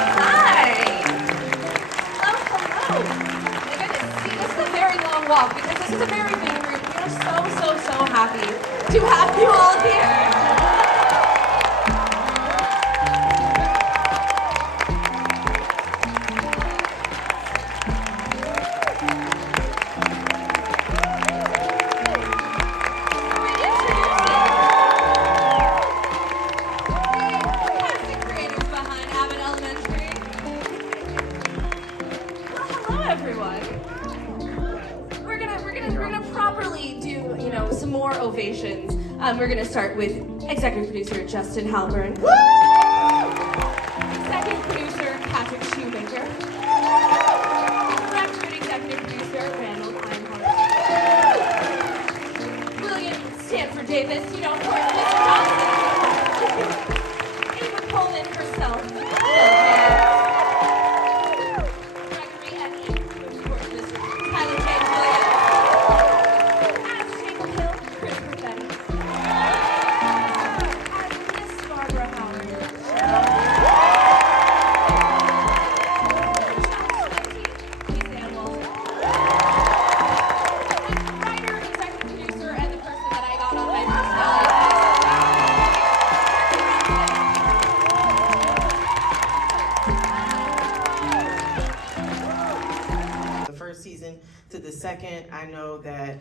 Hi. Hello. My goodness, see, this is a very long walk because this is a very big group. We are so happy to have you all here. Ovations. We're going to start with executive producer Justin Halburn. Woo! Executive producer Patrick Shoemaker. Director and executive producer Randall Einhorn. William Stanford Davis, of course, Mr. Johnson. Ava Coleman herself. Gregory Eddy, of course, Mr. Tyler James Williams. Second, I know that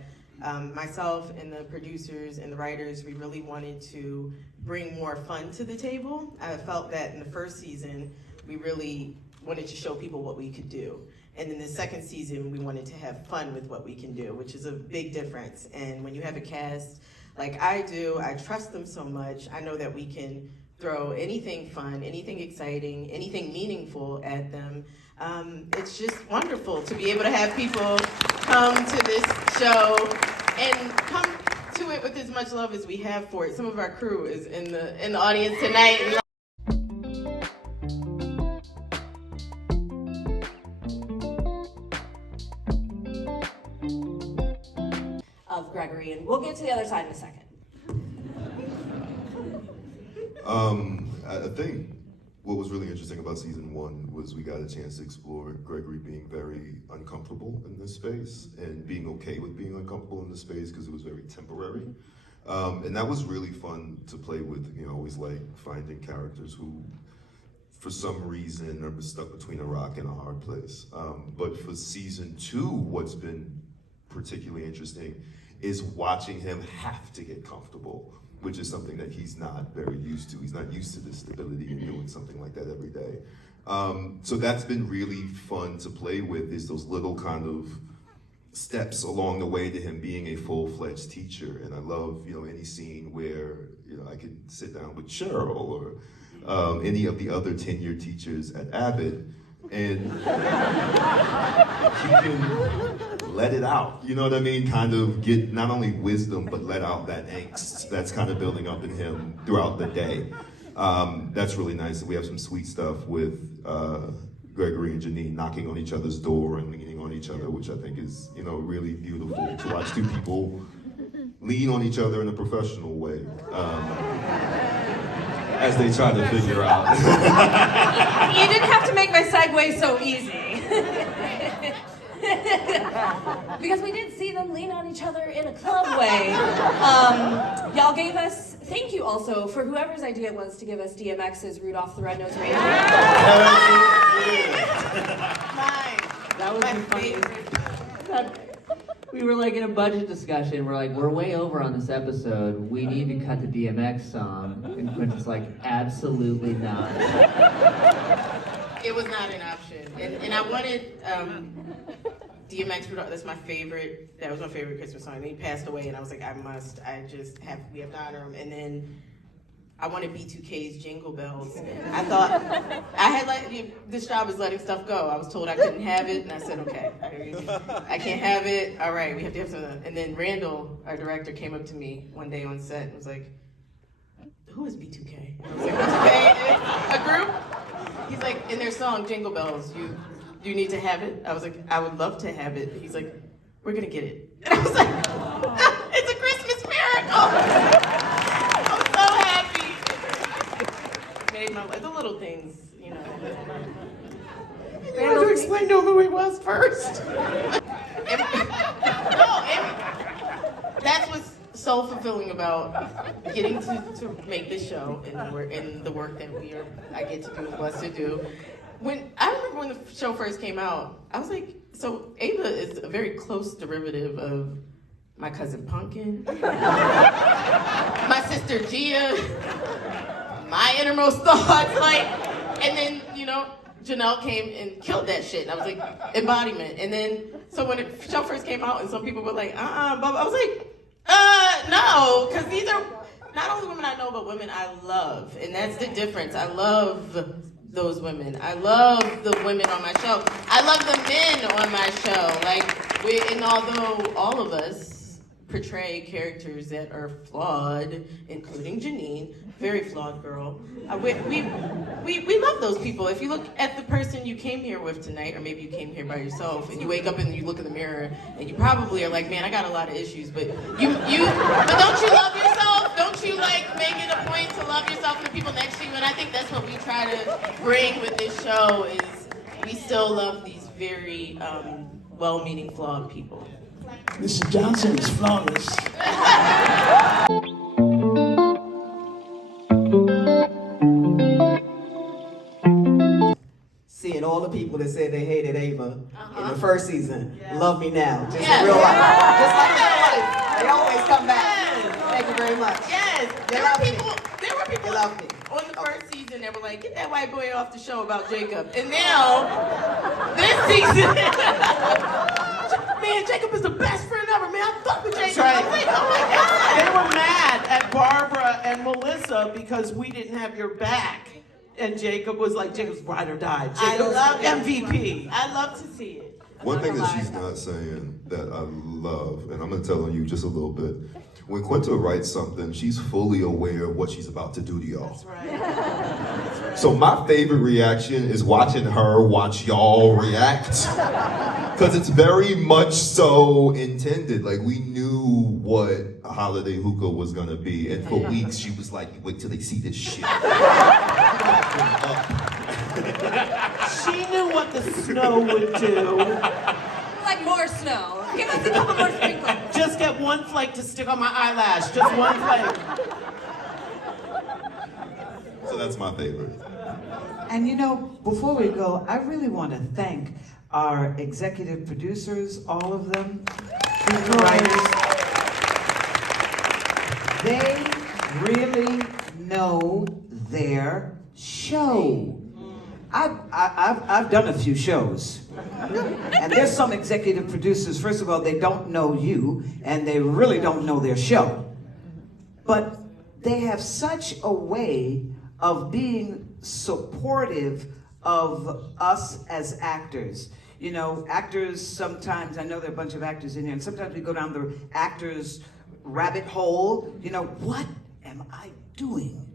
myself and the producers and the writers, we really wanted to bring more fun to the table. I felt that in the first season, we really wanted to show people what we could do. And in the second season, we wanted to have fun with what we can do, which is a big difference. And when you have a cast like I do, I trust them so much. I know that we can throw anything fun, anything exciting, anything meaningful at them. It's just wonderful to be able to have people come to this show and come to it with as much love as we have for it. Some of our crew is in the audience tonight. Of Gregory, and we'll get to the other side in a second. I think what was really interesting about season one was we got a chance to explore Gregory being very uncomfortable in this space and being okay with being uncomfortable in this space because it was very temporary. And that was really fun to play with. I always like finding characters who, for some reason, are stuck between a rock and a hard place. But for season two, what's been particularly interesting is watching him have to get comfortable, which is something that he's not very used to. He's not used to the stability and doing something like that every day. So that's been really fun to play with, is those little kind of steps along the way to him being a full-fledged teacher. And I love, any scene where, I could sit down with Cheryl or any of the other tenured teachers at Abbott, and he can let it out, you know what I mean? Kind of get not only wisdom, but let out that angst that's kind of building up in him throughout the day. That's really nice. We have some sweet stuff with Gregory and Janine knocking on each other's door and leaning on each other, which I think is, really beautiful to watch two people lean on each other in a professional way as they try to figure out. You didn't have to make my segue so easy. Because we did see them lean on each other in a club way. Y'all gave us, thank you also for whoever's idea it was to give us DMX's Rudolph the Red-Nosed Reindeer. That was my favorite. We were like in a budget discussion. We're like, we're way over on this episode. We need to cut the DMX song. And Quinta's like, absolutely not. It was not an option. And I wanted DMX Rudolph, that's my favorite, that was my favorite Christmas song. And he passed away and I was like, we have to honor him. And then I wanted B2K's Jingle Bells. I thought, this job is letting stuff go. I was told I couldn't have it, and I said, okay, I can't have it. All right, we have to have something. And then Randall, our director, came up to me one day on set and was like, who is B2K? And I was like, B2K, a group? He's like, in their song, Jingle Bells, do you need to have it? I was like, I would love to have it. He's like, we're gonna get it. And I was like, it's a Christmas miracle. made my life. The little things, you know. You had to explain to him who he was first. That's what's so fulfilling about getting to make this show and the work that I get to do and blessed to do. I remember when the show first came out, I was like, so Ava is a very close derivative of my cousin Pumpkin, my sister Gia, my innermost thoughts, and then, Janelle came and killed that shit. And I was like, embodiment. And then, so when the show first came out and some people were like, but I was like, no, because these are not only women I know, but women I love. And that's the difference. I love those women. I love the women on my show. I love the men on my show. And although all of us portray characters that are flawed, including Janine, very flawed girl. We love those people. If you look at the person you came here with tonight, or maybe you came here by yourself, and you wake up and you look in the mirror, and you probably are like, man, I got a lot of issues, but don't you love yourself? Don't you make it a point to love yourself and the people next to you? And I think that's what we try to bring with this show is we still love these very well-meaning, flawed people. Mrs. Johnson is flawless. Seeing all the people that said they hated Ava in the first season love me now, just in real life. Just like in real life. They always come back. Thank you very much. Yes. There were people They love me. on the first season that were like, get that white boy off the show about Jacob. And now, this season, man, Jacob is the best friend ever. Man, I fuck with Jacob. That's right. I'm like, oh my God. They were mad at Barbara and Melissa because we didn't have your back. And Jacob was like, Jacob's ride or die. Jacob's MVP. I love to see it. One thing that she's not saying that I love, and I'm gonna tell on you just a little bit. When Quinta writes something, she's fully aware of what she's about to do to y'all. That's right. So my favorite reaction is watching her watch y'all react. Because it's very much so intended. Like, we knew what a holiday hookah was gonna be. And for weeks, she was like, wait till they see this shit. She knew what the snow would do. Like more snow. Give us a couple more sprinkles. Just get one flake to stick on my eyelash. Just one flake. So that's my favorite. And before we go, I really want to thank our executive producers, all of them, the writers. They really know their show. I've done a few shows. And there's some executive producers, first of all, they don't know you, and they really don't know their show. But they have such a way of being supportive of us as actors. Actors sometimes, I know there are a bunch of actors in here, and sometimes we go down the actors' rabbit hole. What am I doing?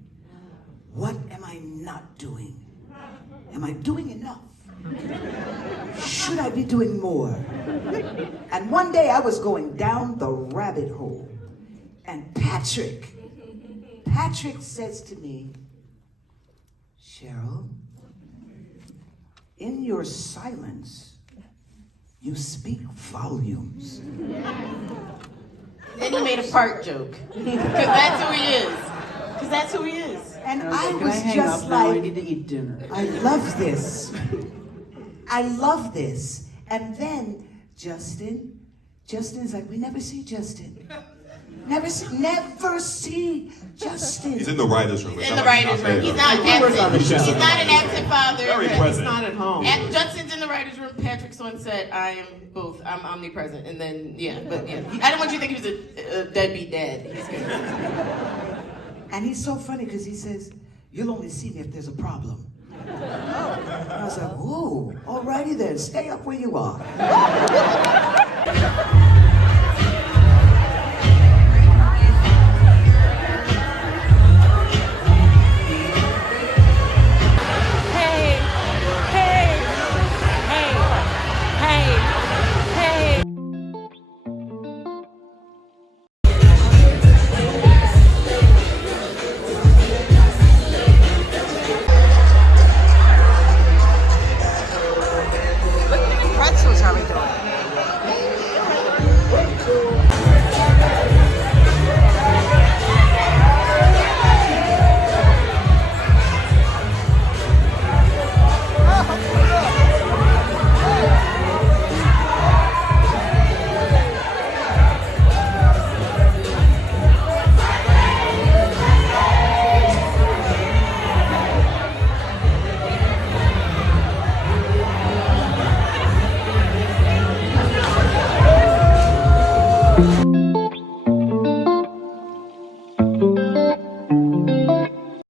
What am I not doing? Am I doing enough? Should I be doing more? And one day I was going down the rabbit hole, and Patrick says to me, Cheryl, in your silence, you speak volumes. Then he made a fart joke. Because that's who he is. And I was just I like, need to eat dinner. I love this. I love this. And then Justin's like, we never see Justin. Never see Justin. He's in the writer's room. In the writer's room. He's not absent. He's not an absent father. Very He's present. not at home. Justin's in the writer's room. Patrick's on set. I am both. I'm omnipresent. And then, I didn't want you to think he was a deadbeat dad. He's good. And he's so funny because he says, you'll only see me if there's a problem. And I was like, whoa, alrighty then, stay up where you are.